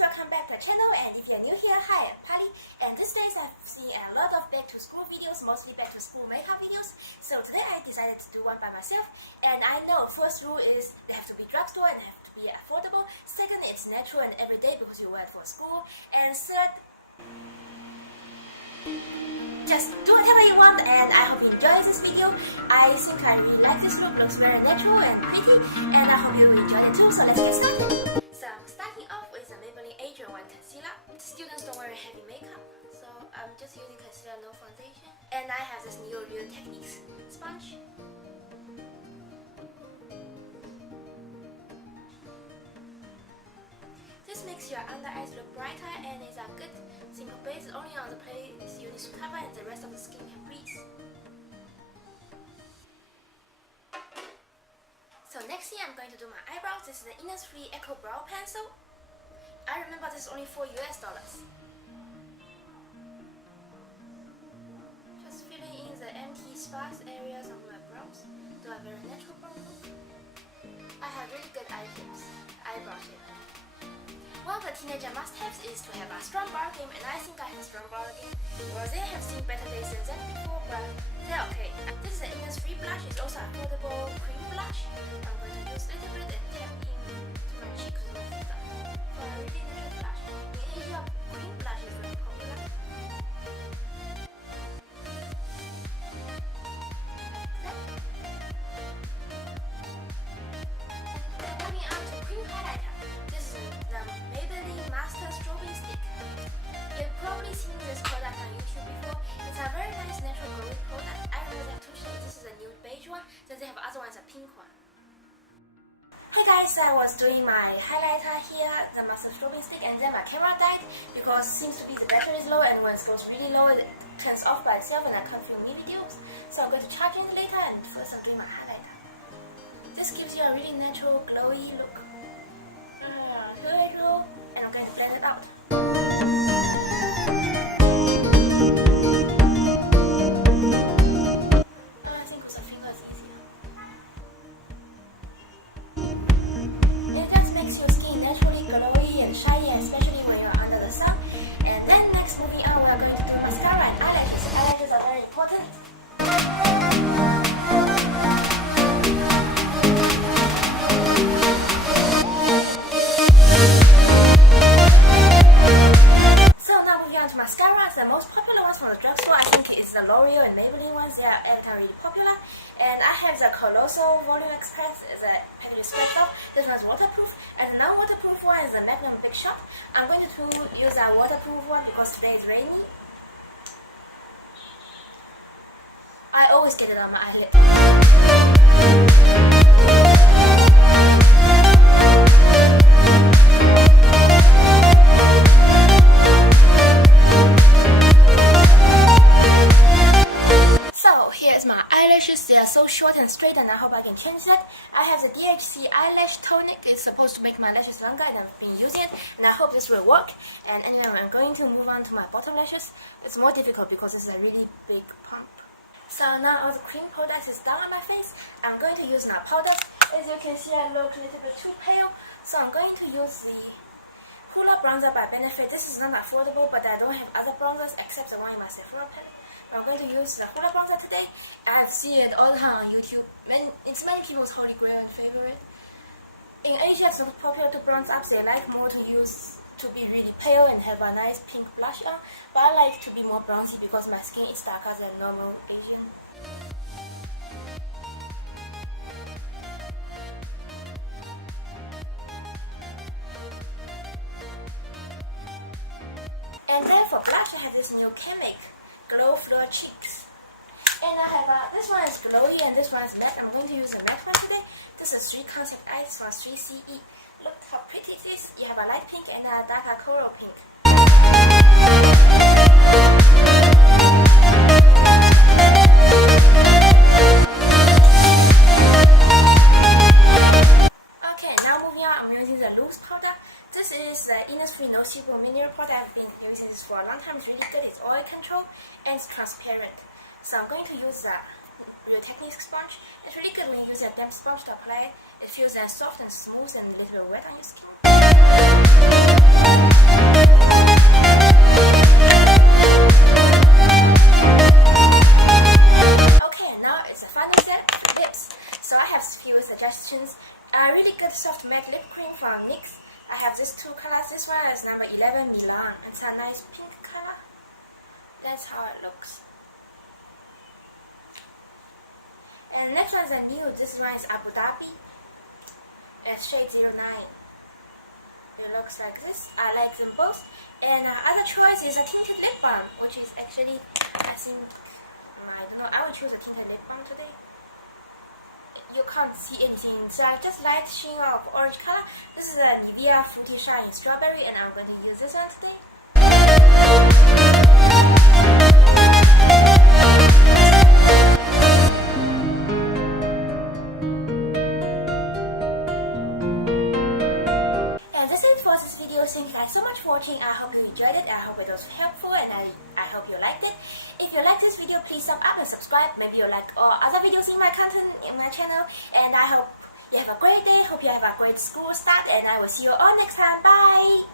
welcome back to the channel, and if you're new here, hi, I'm Pali, and these days I've seen a lot of back to school videos, mostly back to school makeup videos, so today I decided to do one by myself. And I know first rule is they have to be drugstore and have to be affordable. Second, it's natural and everyday because you wear it for school. And third, just do whatever you want, and I hope you enjoy this video. I think I really like this look, looks very natural and pretty, and I hope you will enjoy it too, so let's get started. So starting off with the Maybelline Age 1 concealer. Students don't wear heavy makeup, so I'm just using concealer, no foundation. And I have this new Real Techniques sponge. This makes your under eyes look brighter and is a good simple base only on the place you need to cover, and the rest of the skin can breathe. So next thing I'm going to do my eyebrows. This is the Innisfree Echo Brow Pencil. I remember this is only $4 US. Just filling in the empty sparse areas of my brows to a very natural brow look. I have really good eyebrow shape. One of the teenager must-haves is to have a strong brow game, and I think I have a strong brow game. Well, they have seen better days than that before, but they're okay. This is the Innisfree blush. It's also a affordable cream blush. I'm going to use a little bit and tap into my cheeks with my finger for a really natural blush. In Asia, cream blush is very popular. And moving on to cream highlighter. This is the Maybelline Master Strobing stick. You've probably seen this product on YouTube before. It's a very nice natural glowy product. I remember they have two shades. This is a nude beige one, then they have other ones, a pink one. Hey guys, I was doing my highlighter here, the Master Strobing stick, and then my camera died because it seems to be the battery is low, and when it goes really low it turns off by itself and I can't film me videos. So I'm going to charge it later, and first I'm doing my highlighter. This gives you a really natural glowy look. And I'm going to blend it out. I think with a finger is easier. It just makes your skin naturally glowy and shiny, especially when you're under the sun. And then next, moving on, we are going to do mascara and eyelashes. Eyelashes are very important. The most popular ones from the drugstore, I think, is the L'Oreal and Maybelline ones. They are really popular. And I have the Colossal Volume Express, the package scratched off. This one is waterproof. And the non-waterproof one is the Magnum Big Shot. I'm going to use a waterproof one because today is rainy. I always get it on my eyelid. They are so short and straight, and I hope I can change that. I have the DHC eyelash tonic. It's supposed to make my lashes longer, and I've been using it, and I hope this will work. And anyway, I'm going to move on to my bottom lashes. It's more difficult because this is a really big pump. So now all the cream products is done on my face. I'm going to use my powders. As you can see, I look a little bit too pale, so I'm going to use the Hoola bronzer by Benefit. This is not affordable, but I don't have other bronzers except the one in my Sephora palette. I'm going to use the Hoola bronzer today. I've seen it all the time on YouTube. It's many people's holy grail and favorite. In Asia, it's not popular to bronze up. They like more to be really pale and have a nice pink blush on. But I like to be more bronzy because my skin is darker than normal Asian. And then for blush, I have this new Chemic Glow Fleur Cheeks. And I have this one is glowy and this one is matte. I'm going to use the matte one today. This is 3 Concept Eyes for 3CE. Look how pretty it is. You have a light pink and a darker coral pink. Okay, now moving on, I'm using the loose powder. This is the Innisfree No mineral product. I've been using this for a long time. It's really good. It's oil control and it's transparent. So I'm going to use the Real Techniques sponge. It's really good when you use a damp sponge to apply it. It feels soft and smooth and a little wet on your skin. have these two colors. This one is number 11 Milan. It's a nice pink color. That's how it looks. And next one is a nude. This one is Abu Dhabi. It's shade 09. It looks like this. I like them both. And other choice is a tinted lip balm, which is actually, I think, I don't know, I will choose a tinted lip balm today. You can't see anything, so I just light sheen of orange color. This is a Nivea Fruity Shine Strawberry, and I'm going to use this one today. Thank you guys so much for watching. I hope you enjoyed it. I hope it was helpful, and I hope you liked it. If you like this video, please sub up and subscribe. Maybe you like all other videos in my content in my channel. And I hope you have a great day. Hope you have a great school start, and I will see you all next time. Bye.